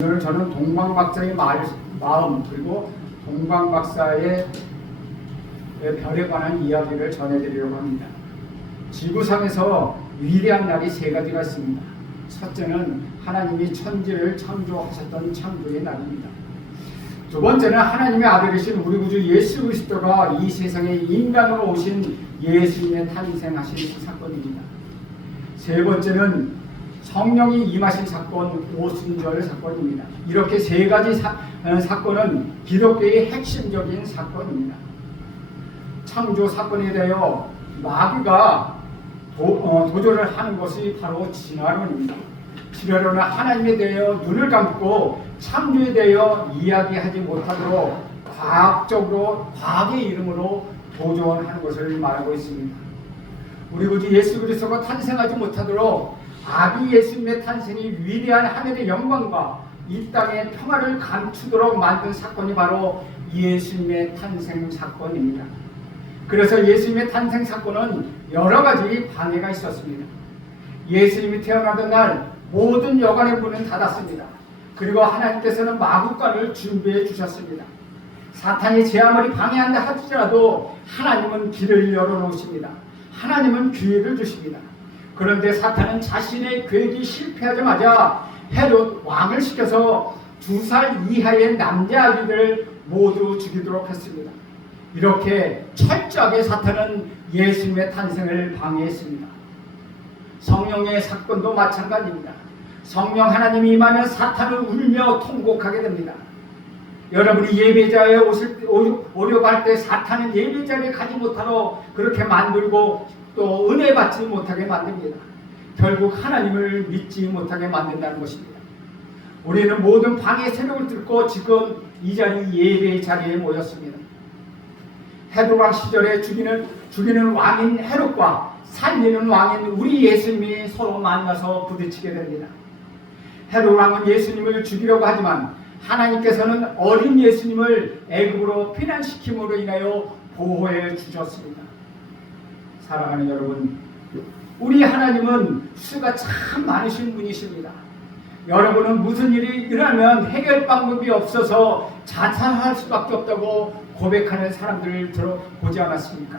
오늘 저는 동방 박사의 마음 그리고 동방 박사의 별에 관한 이야기를 전해드리려고 합니다. 지구상에서 위대한 날이 세 가지가 있습니다. 첫째는 하나님이 천지를 창조하셨던 창조의 날입니다. 두 번째는 하나님의 아들이신 우리 구주 예수 그리스도가 이 세상에 인간으로 오신 예수님의 탄생하신 그 사건입니다. 세 번째는 성령이 임하신 사건, 오순절 사건입니다. 이렇게 세 가지 사건은 기독교의 핵심적인 사건입니다. 창조 사건에 대하여 마귀가 도전을 하는 것이 바로 진화론입니다. 진화론은 하나님에 대하여 눈을 감고 창조에 대하여 이야기하지 못하도록 과학의 이름으로 도전하는 것을 말하고 있습니다. 우리 구주 예수 그리스도가 탄생하지 못하도록 아기 예수님의 탄생이 위대한 하늘의 영광과 이 땅의 평화를 감추도록 만든 사건이 바로 예수님의 탄생 사건입니다. 그래서 예수님의 탄생 사건은 여러 가지 방해가 있었습니다. 예수님이 태어나던 날 모든 여관의 문은 닫았습니다. 그리고 하나님께서는 마구간을 준비해 주셨습니다. 사탄이 제 아무리 방해한다 하더라도 하나님은 길을 열어놓으십니다. 하나님은 기회를 주십니다. 그런데 사탄은 자신의 계획이 실패하자마자 헤롯 왕을 시켜서 2살 이하의 남자아기들을 모두 죽이도록 했습니다. 이렇게 철저하게 사탄은 예수님의 탄생을 방해했습니다. 성령의 사건도 마찬가지입니다. 성령 하나님이 임하면 사탄은 울며 통곡하게 됩니다. 여러분이 예배자에 오려고 할 때 사탄은 예배자를 가지 못하도록 그렇게 만들고 또 은혜 받지 못하게 만듭니다. 결국 하나님을 믿지 못하게 만든다는 것입니다. 우리는 모든 방해 세력을 뚫고 지금 이 자리 예배의 자리에 모였습니다. 헤롯 왕 시절에 죽이는 왕인 헤롯과 살리는 왕인 우리 예수님이 서로 만나서 부딪히게 됩니다. 헤롯 왕은 예수님을 죽이려고 하지만 하나님께서는 어린 예수님을 애굽으로 피난시킴으로 인하여 보호해 주셨습니다. 사랑하는 여러분, 우리 하나님은 수가 참 많으신 분이십니다. 여러분은 무슨 일이 일어나면 해결 방법이 없어서 자살할 수밖에 없다고 고백하는 사람들을 들어보지 않았습니까?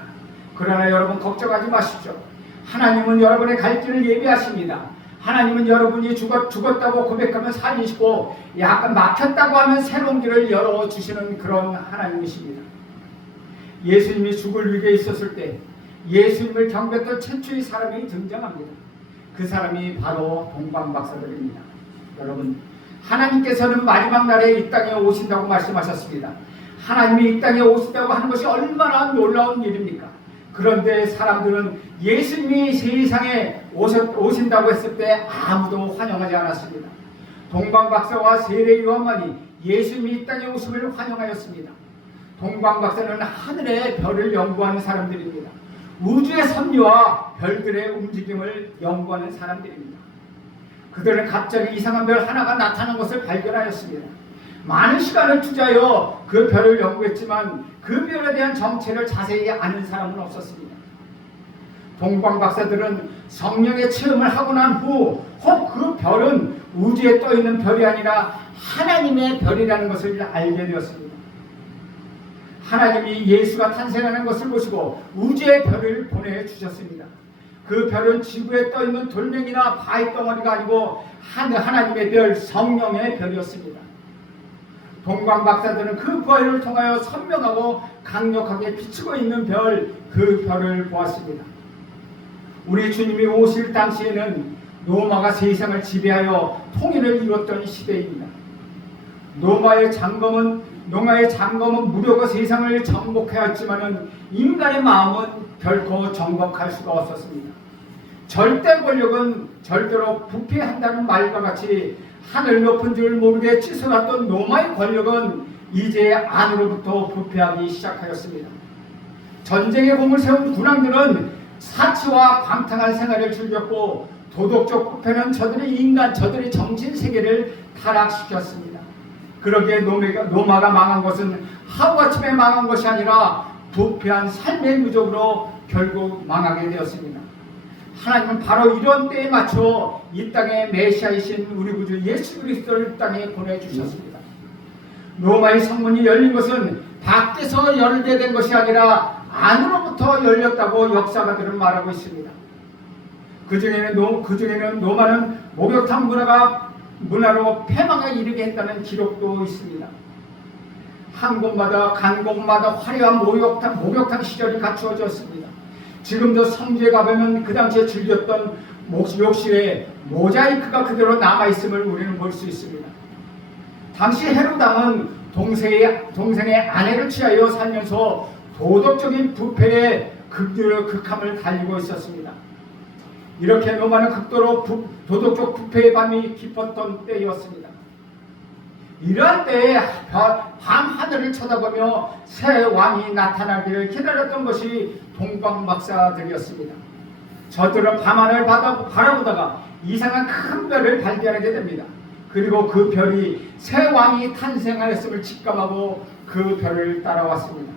그러나 여러분 걱정하지 마십시오. 하나님은 여러분의 갈 길을 예비하십니다. 하나님은 여러분이 죽었다고 고백하면 살리시고 약간 막혔다고 하면 새로운 길을 열어주시는 그런 하나님이십니다. 예수님이 죽을 위기에 있었을 때 예수님을 경배했던 최초의 사람이 등장합니다. 그 사람이 바로 동방박사들입니다. 여러분, 하나님께서는 마지막 날에 이 땅에 오신다고 말씀하셨습니다. 하나님이 이 땅에 오신다고 하는 것이 얼마나 놀라운 일입니까? 그런데 사람들은 예수님이 세상에 오신다고 했을 때 아무도 환영하지 않았습니다. 동방박사와 세례 요한만이 예수님이 이 땅에 오심을 환영하였습니다. 동방박사는 하늘의 별을 연구하는 사람들입니다. 우주의 섭리와 별들의 움직임을 연구하는 사람들입니다. 그들은 갑자기 이상한 별 하나가 나타난 것을 발견하였습니다. 많은 시간을 투자하여 그 별을 연구했지만 그 별에 대한 정체를 자세히 아는 사람은 없었습니다. 동방박사들은 성령의 체험을 하고 난 후 그 별은 우주에 떠있는 별이 아니라 하나님의 별이라는 것을 알게 되었습니다. 하나님이 예수가 탄생하는 것을 보시고 우주의 별을 보내주셨습니다. 그 별은 지구에 떠있는 돌멩이나 바위 덩어리가 아니고 하나님의 별, 성령의 별이었습니다. 동방박사들은 그 별을 통하여 선명하고 강력하게 비추고 있는 별, 그 별을 보았습니다. 우리 주님이 오실 당시에는 로마가 세상을 지배하여 통일을 이뤘던 시대입니다. 로마의 장검은 무료가 세상을 정복하였지만은 인간의 마음은 결코 정복할 수가 없었습니다. 절대 권력은 절대로 부패한다는 말과 같이 하늘 높은 줄 모르게 찢어놨던 로마의 권력은 이제 안으로부터 부패하기 시작하였습니다. 전쟁의 공을 세운 군왕들은 사치와 방탕한 생활을 즐겼고 도덕적 부패는 저들의 정신세계를 타락시켰습니다. 그러기에 로마가 망한 것은 하루아침에 망한 것이 아니라 부패한 삶의 누적으로 결국 망하게 되었습니다. 하나님은 바로 이런 때에 맞춰 이 땅에 메시아이신 우리 구주 예수 그리스도를 땅에 보내주셨습니다. 로마의 성문이 열린 것은 밖에서 열게 된 것이 아니라 안으로부터 열렸다고 역사가들은 말하고 있습니다. 그 중에는 로마는 목욕탕 문화로 폐망에 이르게 했다는 기록도 있습니다. 한 곳마다 간 곳마다 화려한 목욕탕 시절이 갖추어졌습니다. 지금도 성지에 가보면 그 당시에 즐겼던 욕실에 모자이크가 그대로 남아있음을 우리는 볼 수 있습니다. 당시 헤롯 왕은 동생의 아내를 취하여 살면서 도덕적인 부패에 극함을 달리고 있었습니다. 이렇게 로마는 극도로 도덕적 부패의 밤이 깊었던 때였습니다. 이러한 때에 밤 하늘을 쳐다보며 새 왕이 나타나기를 기다렸던 것이 동방박사들이었습니다. 저들은 밤하늘을 바라보다가 이상한 큰 별을 발견하게 됩니다. 그리고 그 별이 새 왕이 탄생하였음을 직감하고 그 별을 따라왔습니다.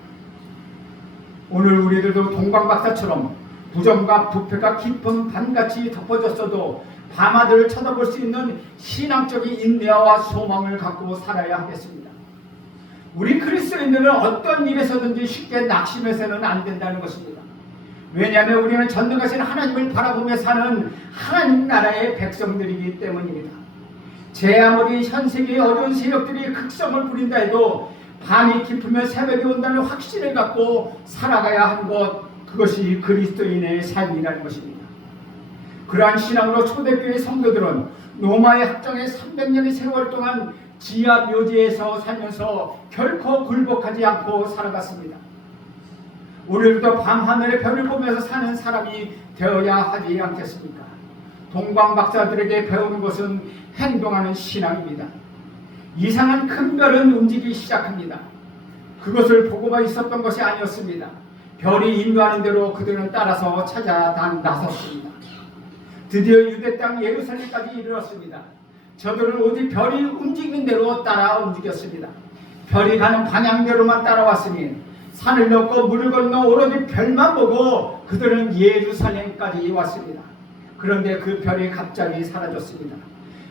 오늘 우리들도 동방박사처럼 부정과 부패가 깊은 밤같이 덮어졌어도 밤하늘을 쳐다볼 수 있는 신앙적인 인내와 소망을 갖고 살아야 하겠습니다. 우리 그리스도인들은 어떤 일에서든지 쉽게 낙심해서는 안 된다는 것입니다. 왜냐하면 우리는 전능하신 하나님을 바라보며 사는 하나님 나라의 백성들이기 때문입니다. 제 아무리 현 세계의 어려운 세력들이 극성을 부린다 해도 밤이 깊으면 새벽이 온다는 확신을 갖고 살아가야 하는 것, 그것이 그리스도인의 삶이라는 것입니다. 그러한 신앙으로 초대교회 성도들은 로마의 합정의 300년의 세월 동안 지하 묘지에서 살면서 결코 굴복하지 않고 살아갔습니다. 우리도 밤하늘의 별을 보면서 사는 사람이 되어야 하지 않겠습니까? 동방박사들에게 배우는 것은 행동하는 신앙입니다. 이상한 큰 별은 움직이기 시작합니다. 그것을 보고만 있었던 것이 아니었습니다. 별이 인도하는 대로 그들은 따라서 찾아 나섰습니다. 드디어 유대 땅 예루살렘까지 이르렀습니다. 저들은 오직 별이 움직이는 대로 따라 움직였습니다. 별이 가는 방향대로만 따라왔으니 산을 넘고 물을 건너 오로지 별만 보고 그들은 예루살렘까지 왔습니다. 그런데 그 별이 갑자기 사라졌습니다.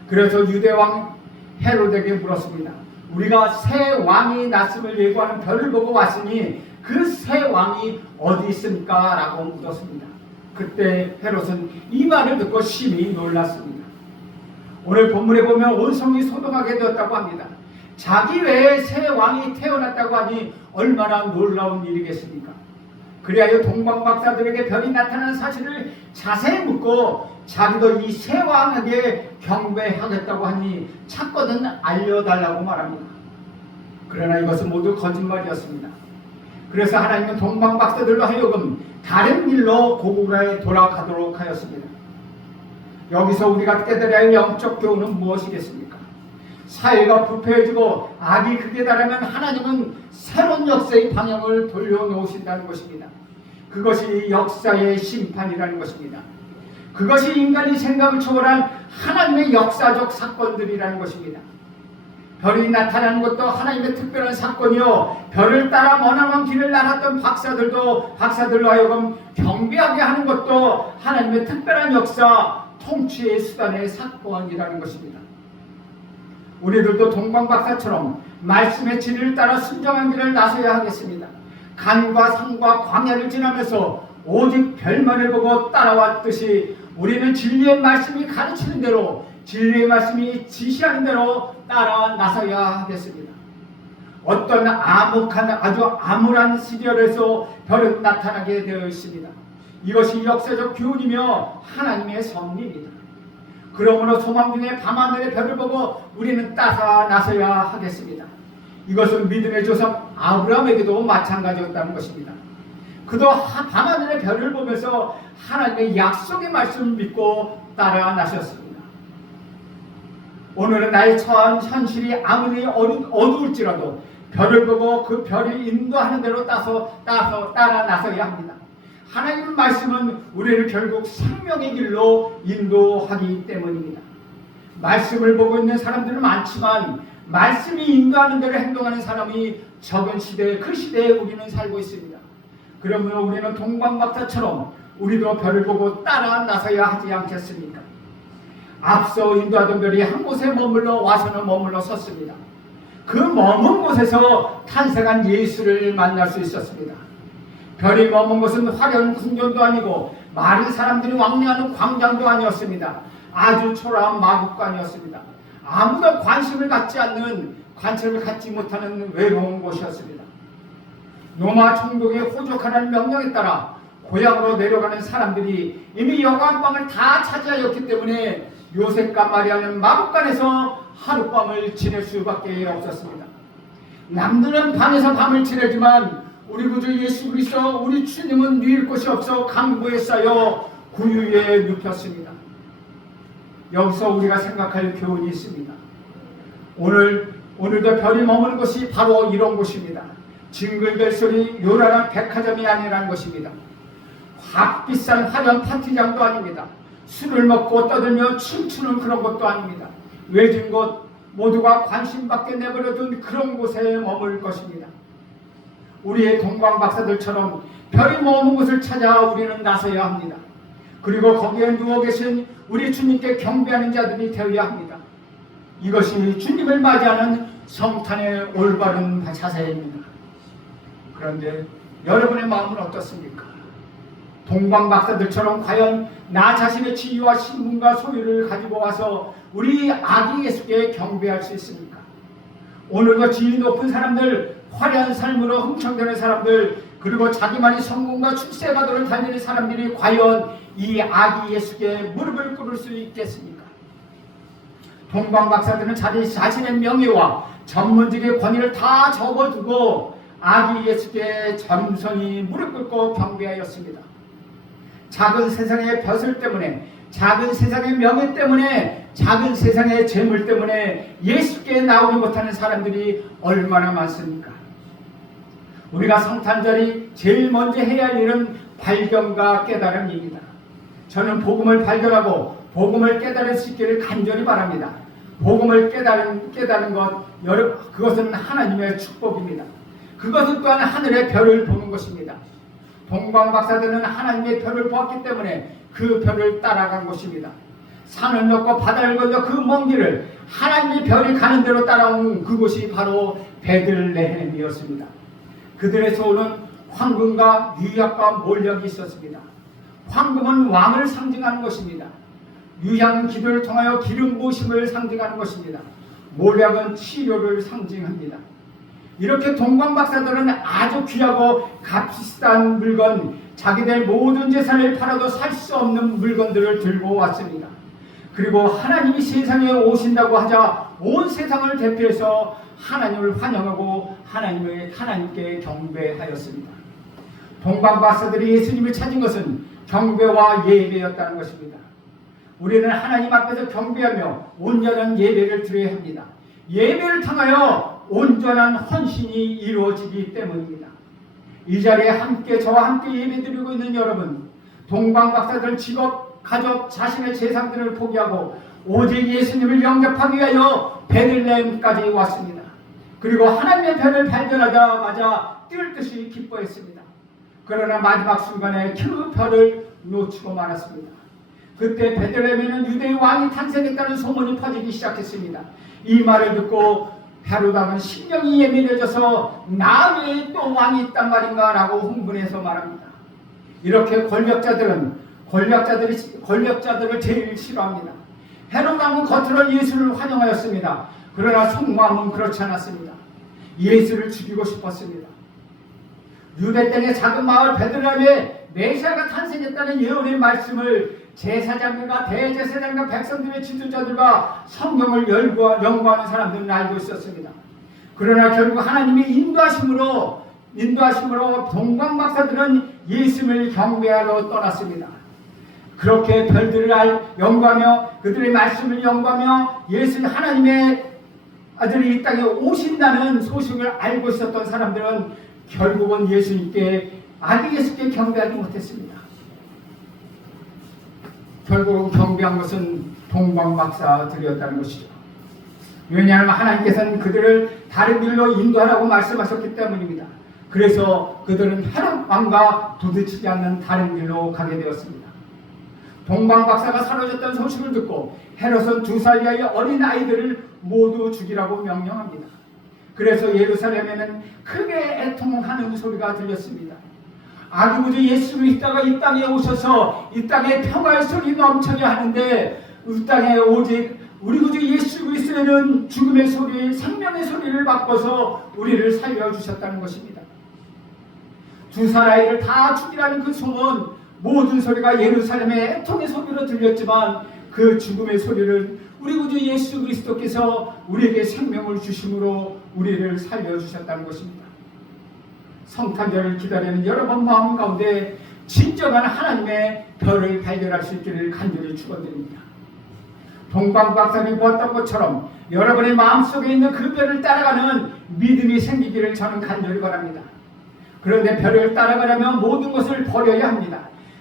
그래서 유대왕 헤롯에게 물었습니다. 우리가 새 왕이 났음을 예고하는 별을 보고 왔으니 그 새 왕이 어디 있습니까? 라고 묻었습니다. 그때 헤롯은 이 말을 듣고 심히 놀랐습니다. 오늘 본문에 보면 온 성이 소동하게 되었다고 합니다. 자기 외에 새 왕이 태어났다고 하니 얼마나 놀라운 일이겠습니까? 그리하여 동방박사들에게 별이 나타난 사실을 자세히 묻고 자기도 이 새 왕에게 경배하겠다고 하니 찾거든 알려달라고 말합니다. 그러나 이것은 모두 거짓말이었습니다. 그래서 하나님은 동방박사들로 하여금 다른 길로 고국에 돌아가도록 하였습니다. 여기서 우리가 깨달아야 할 영적 교훈은 무엇이겠습니까? 사회가 부패해지고 악이 극에 달하면 하나님은 새로운 역사의 방향을 돌려놓으신다는 것입니다. 그것이 역사의 심판이라는 것입니다. 그것이 인간의 생각을 초월한 하나님의 역사적 사건들이라는 것입니다. 별이 나타나는 것도 하나님의 특별한 사건이요, 별을 따라 머나먼 길을 날았던 박사들로 하여금 경배하게 하는 것도 하나님의 특별한 역사, 통치의 수단의 사건이라는 것입니다. 우리들도 동방박사처럼 말씀의 진리를 따라 순정한 길을 나서야 하겠습니다. 강과 산과 광야를 지나면서 오직 별만을 보고 따라왔듯이 우리는 진리의 말씀이 가르치는 대로, 진리의 말씀이 지시하는 대로 따라 나서야 하겠습니다. 어떤 아주 암울한 시절에서 별은 나타나게 되어 있습니다. 이것이 역사적 교훈이며 하나님의 섭리입니다. 그러므로 소망 중에 밤하늘의 별을 보고 우리는 따라 나서야 하겠습니다. 이것은 믿음의 조상 아브라함에게도 마찬가지였다는 것입니다. 그도 밤하늘의 별을 보면서 하나님의 약속의 말씀을 믿고 따라 나섰습니다. 오늘은 나의 처한 현실이 아무리 어두울지라도 별을 보고 그 별이 인도하는 대로 따라 나서야 합니다. 하나님의 말씀은 우리를 결국 생명의 길로 인도하기 때문입니다. 말씀을 보고 있는 사람들은 많지만 말씀이 인도하는 대로 행동하는 사람이 적은 시대에, 그 시대에 우리는 살고 있습니다. 그러므로 우리는 동방박사처럼 우리도 별을 보고 따라 나서야 하지 않겠습니까? 앞서 인도하던 별이 한 곳에 머물러 와서는 머물러 섰습니다. 그 머문 곳에서 탄생한 예수를 만날 수 있었습니다. 별이 머문 곳은 화려한 궁전도 아니고 많은 사람들이 왕래하는 광장도 아니었습니다. 아주 초라한 마국간이었습니다. 아무도 관심을 갖지 못하는 외로운 곳이었습니다. 로마 총독의 호족하는 명령에 따라 고향으로 내려가는 사람들이 이미 여관방을 다 차지하였기 때문에 요셉과 마리아는 마국간에서 하룻밤을 지낼 수밖에 없었습니다. 남들은 방에서 밤을 지내지만 우리 구주 예수 그리스도 우리 주님은 누일 곳이 없어 강보에 쌓여 구유에 눕혔습니다. 여기서 우리가 생각할 교훈이 있습니다. 오늘도 별이 머무는 곳이 바로 이런 곳입니다. 징글벨 소리 요란한 백화점이 아니라는 것입니다. 비싼 화려한 파티장도 아닙니다. 술을 먹고 떠들며 춤추는 그런 것도 아닙니다. 외진 곳, 모두가 관심 밖에 내버려둔 그런 곳에 머물 것입니다. 우리의 동방 박사들처럼 별이 머문 곳을 찾아 우리는 나서야 합니다. 그리고 거기에 누워 계신 우리 주님께 경배하는 자들이 되어야 합니다. 이것이 주님을 맞이하는 성탄의 올바른 자세입니다. 그런데 여러분의 마음은 어떻습니까? 동방 박사들처럼 과연 나 자신의 지위와 신분과 소유를 가지고 와서 우리 아기 예수께 경배할 수 있습니까? 오늘도 지위 높은 사람들, 화려한 삶으로 흥청대는 사람들, 그리고 자기만이 성공과 출세가도록 달리는 사람들이 과연 이 아기 예수께 무릎을 꿇을 수 있겠습니까? 동방 박사들은 자신의 명예와 전문직의 권위를 다 접어두고 아기 예수께 겸손히 무릎 꿇고 경배하였습니다. 작은 세상의 벼슬 때문에, 작은 세상의 명예 때문에, 작은 세상의 재물 때문에 예수께 나오지 못하는 사람들이 얼마나 많습니까? 우리가 성탄절이 제일 먼저 해야 할 일은 발견과 깨달음입니다. 저는 복음을 발견하고 복음을 깨달을 수 있기를 간절히 바랍니다. 복음을 깨달은 것, 그것은 하나님의 축복입니다. 그것은 또한 하늘의 별을 보는 것입니다. 동방 박사들은 하나님의 별을 보았기 때문에 그 별을 따라간 것입니다. 산을 넘고 바다를 건너 그 먼 길을 하나님의 별이 가는 대로 따라온 그곳이 바로 베들레헴이었습니다. 그들에서 오는 황금과 유약과 몰약이 있었습니다. 황금은 왕을 상징하는 것입니다. 유약은 기도를 통하여 기름 부으심을 상징하는 것입니다. 몰약은 치료를 상징합니다. 이렇게 동방 박사들은 아주 귀하고 값비싼 물건, 자기들 모든 재산을 팔아도 살 수 없는 물건들을 들고 왔습니다. 그리고 하나님이 세상에 오신다고 하자 온 세상을 대표해서 하나님을 환영하고 하나님께 경배하였습니다. 동방 박사들이 예수님을 찾은 것은 경배와 예배였다는 것입니다. 우리는 하나님 앞에서 경배하며 온전한 예배를 드려야 합니다. 예배를 통하여 온전한 헌신이 이루어지기 때문입니다. 이 자리에 함께 저와 함께 예배드리고 있는 여러분, 동방 박사들 직업, 가족, 자신의 재산들을 포기하고 오직 예수님을 영접하기 위하여 베들레헴까지 왔습니다. 그리고 하나님의 별을 발견하자마자 뛸 듯이 기뻐했습니다. 그러나 마지막 순간에 그 별을 놓치고 말았습니다. 그때 베들레헴에는 유대의 왕이 탄생했다는 소문이 퍼지기 시작했습니다. 이 말을 듣고 헤로당은 심령이 예민해져서 나 외에 또 왕이 있단 말인가 라고 흥분해서 말합니다. 이렇게 권력자들을 제일 싫어합니다. 헤로당은 겉으로 예수를 환영하였습니다. 그러나 속마음은 그렇지 않았습니다. 예수를 죽이고 싶었습니다. 유대 땅의 작은 마을 베들레헴에 메시아가 탄생했다는 예언의 말씀을 제사장들과 대제사장과 백성들의 지도자들과 성경을 연구하는 사람들은 알고 있었습니다. 그러나 결국 하나님의 인도하심으로 동방 박사들은 예수를 경배하러 떠났습니다. 그렇게 별들을 연구하며 그들의 말씀을 연구하며 예수 하나님의 아들이 이 땅에 오신다는 소식을 알고 있었던 사람들은 결국은 아기 예수께 경배하지 못했습니다. 결국 경배한 것은 동방 박사들이었다는 것이죠. 왜냐하면 하나님께서는 그들을 다른 길로 인도하라고 말씀하셨기 때문입니다. 그래서 그들은 헤롯 왕과 부딪히지 않는 다른 길로 가게 되었습니다. 동방 박사가 사라졌다는 소식을 듣고 헤롯은 2살 이하의 어린 아이들을 모두 죽이라고 명령합니다. 그래서 예루살렘에는 크게 애통하는 소리가 들렸습니다. 아기 구주 예수 그리스도가 이 땅에 오셔서 이 땅에 평화의 소리 넘쳐게 하는데 이 땅에 오직 우리 구주 예수 그리스도는 죽음의 소리, 생명의 소리를 바꿔서 우리를 살려주셨다는 것입니다. 2살 아이를 다 죽이라는 그 소문, 모든 소리가 예루살렘의 애통의 소리로 들렸지만 그 죽음의 소리를 우리 구주 예수 그리스도께서 우리에게 생명을 주심으로 우리를 살려주셨다는 것입니다. 성탄절을 기다리는 여러분 마음 가운데 진정한 하나님의 별을 발견할 수 있기를 간절히 축원드립니다. 동방 박사님이 보았던 것처럼 여러분의 마음속에 있는 그 별을 따라가는 믿음이 생기기를 저는 간절히 바랍니다. 그런데 별을 따라가려면 모든 것을 버려야 합니다.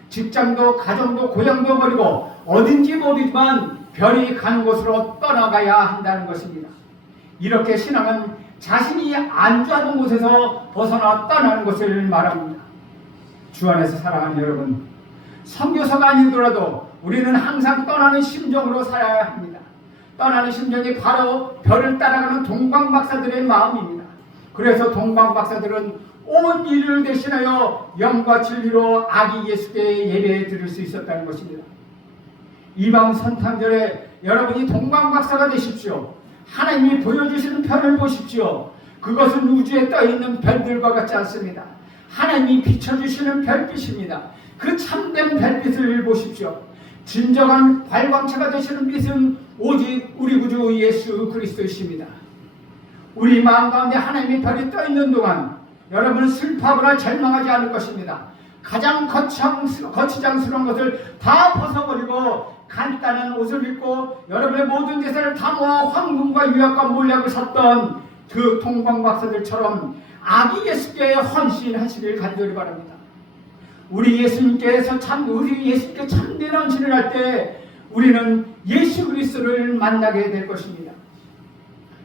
직장도 가정도 고향도 버리고 어딘지 모르지만 별이 가는 곳으로 떠나가야 한다는 것입니다. 이렇게 신앙은 자신이 안주하던 곳에서 벗어나 떠나는 것을 말합니다. 주 안에서 사랑하는 여러분, 선교사가 아니더라도 우리는 항상 떠나는 심정으로 살아야 합니다. 떠나는 심정이 바로 별을 따라가는 동방 박사들의 마음입니다. 그래서 동방 박사들은 온 인류를 대신하여 영과 진리로 아기 예수께 예배 드릴 수 있었다는 것입니다. 이방 선탄절에 여러분이 동방 박사가 되십시오. 하나님이 보여주시는 별을 보십시오. 그것은 우주에 떠있는 별들과 같지 않습니다. 하나님이 비춰주시는 별빛입니다. 그 참된 별빛을 보십시오. 진정한 발광체가 되시는 빛은 오직 우리 구주 예수 그리스도이십니다. 우리 마음 가운데 하나님의 별이 떠있는 동안 여러분은 슬퍼하거나 절망하지 않을 것입니다. 가장 거치장스러운 것을 다 벗어버리고 간단한 옷을 입고 여러분의 모든 재산을 다 모아 황금과 유약과 몰약을 샀던 그 동방 박사들처럼 아기 예수께 헌신하시길 간절히 바랍니다. 우리 예수님께 참된 헌신을 할 때 우리는 예수 그리스도를 만나게 될 것입니다.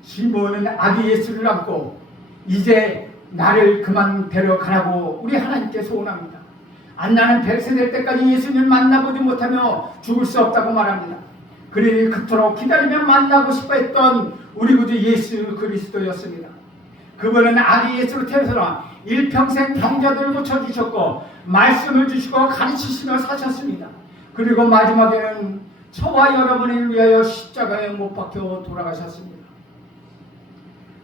시몬은 아기 예수를 안고 이제 나를 그만 데려가라고 우리 하나님께 소원합니다. 안나는 100세 될 때까지 예수님을 만나보지 못하며 죽을 수 없다고 말합니다. 그러니 그토록 기다리며 만나고 싶어 했던 우리 구주 예수 그리스도였습니다. 그분은 아기 예수로 태어나 일평생 병자들을 고쳐주셨고 말씀을 주시고 가르치시며 사셨습니다. 그리고 마지막에는 저와 여러분을 위하여 십자가에 못 박혀 돌아가셨습니다.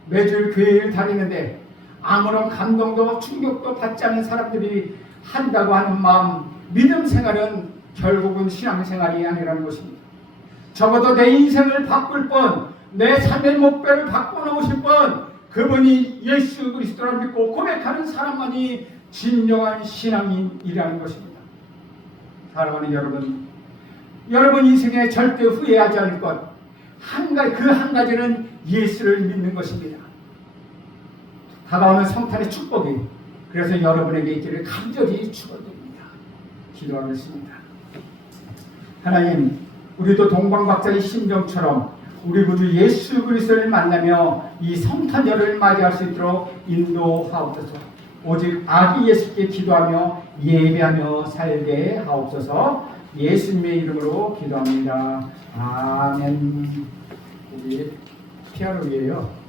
매주 교회를 다니는데 아무런 감동도 충격도 받지 않는 사람들이 한다고 하는 마음, 믿음 생활은 결국은 신앙생활이 아니라는 것입니다. 적어도 내 인생을 바꿀 뻔, 내 삶의 목표를 바꿔놓으실 뻔, 그분이 예수 그리스도를 믿고 고백하는 사람만이 진정한 신앙인이라는 것입니다. 사랑하는 여러분, 여러분 인생에 절대 후회하지 않을 것, 그 한 가지는 예수를 믿는 것입니다. 다가오는 성탄의 축복이 그래서 여러분에게 있기를 간절히 축원드립니다. 기도하겠습니다. 하나님, 우리도 동방박사의 심정처럼 우리 구주 예수 그리스도를 만나며 이 성탄절을 맞이할 수 있도록 인도하옵소서. 오직 아기 예수께 기도하며 예배하며 살게 하옵소서. 예수님의 이름으로 기도합니다. 아멘. 우리 피아노 위에요.